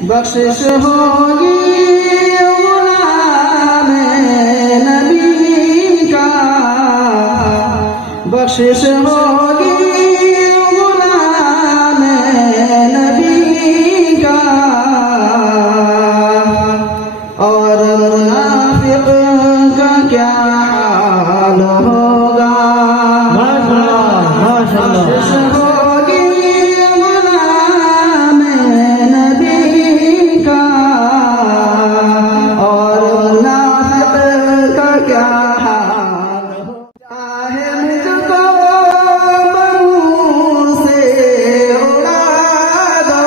बख्शिश होगी गुलाम नबी का, बख्शिश होगी गुलाम नबी का। और मुनाफिक का क्या हाल होगा, बख्शिश होगी गुलाम नबी का। और मुनाफिक का क्या हाल होगा, चाहे मुझको बमू से उड़ा दो,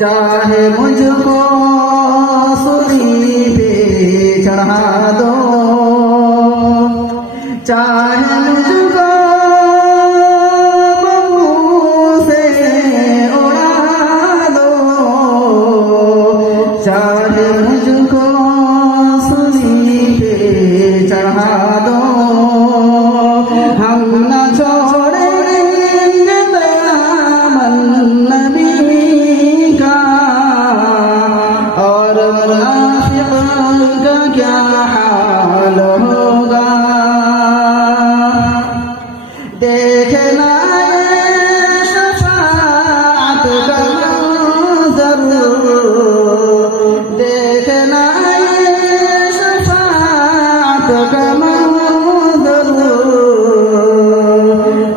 चाहे मुझको सूली पे चढ़ा दो, चाहे मुझको बमू से उड़ा दो, चाहे मुझको सूली पे चढ़ा दो। हम न छोड़ेंगे दामन नबी का। और मुनाफिक का क्या हाल होगा, देखना शफाअत का मंज़र, देखना शफाअत का मंज़र।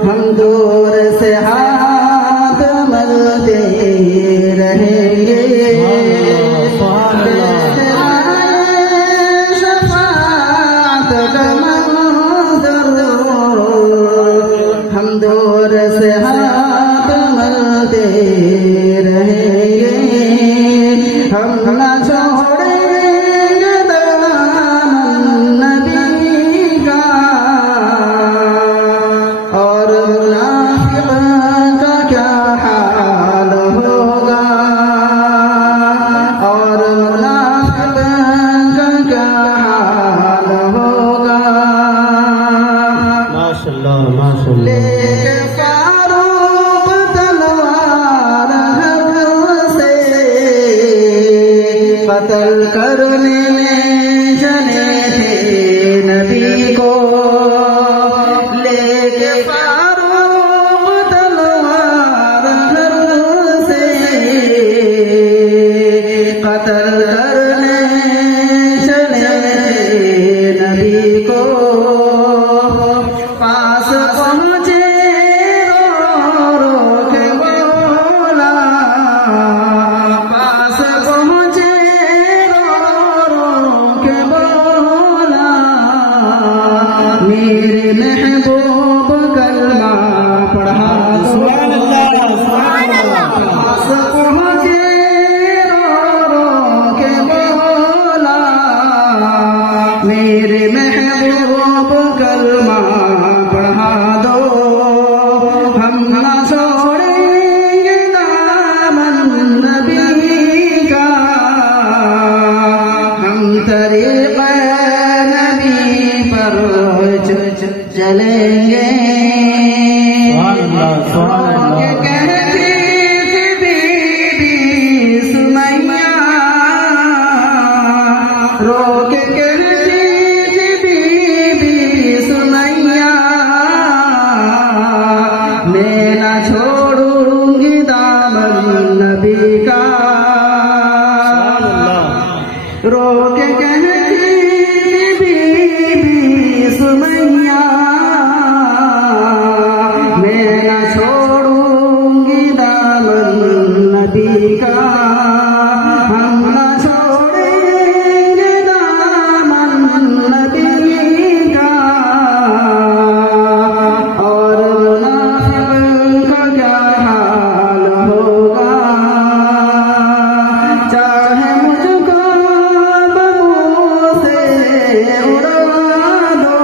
हम दूर से हाथ मलते रहेंगे, हम दूर से हाथ मलते रहेंगे। हम न छोड़ेंगे दामन नबी का। और मुनाफिक का क्या हाल होगा, और मुनाफिक का क्या हाल होगा। माशाअल्लाह माशाअल्लाह। लेके फारूक तलवार हक से कत्ल करने चले थे नबी को। लेके फारूक तलवार हक से कत्ल करने चले थे नबी को। पास पहुँचे रो के बोला, पास पहुँचे रो के बोला, मेरे महबूब कलमा पढ़ा दो। पास पहुँचे रो के बोला, मेरे महबूब कलमा पढ़ा दो। हम न छोड़ेंगे दामन नबी का। हम तरीक़े नबी पर चलेंगे। कहती थी बीबी सुमैया, रो के कहती थी बीबी सुमैया, मैं न छोड़ूंगी दामन नबी का। रो के कहती थी बीबी सुमैया, मैं न छोड़ूंगी दामन नबी का। हम न छोड़ेंगे दामन नबी का। और मुनाफिक का क्या हाल होगा, चाहे मुझको बमू से उड़ा दो,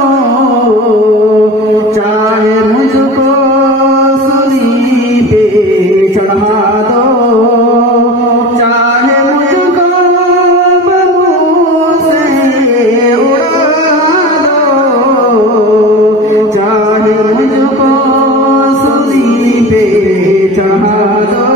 चाहे मुझको सूली पे चढ़ा दो, चाहे मुझको बमू से उड़ा दो, चाहे मुझको सूली पे चढ़ा दो।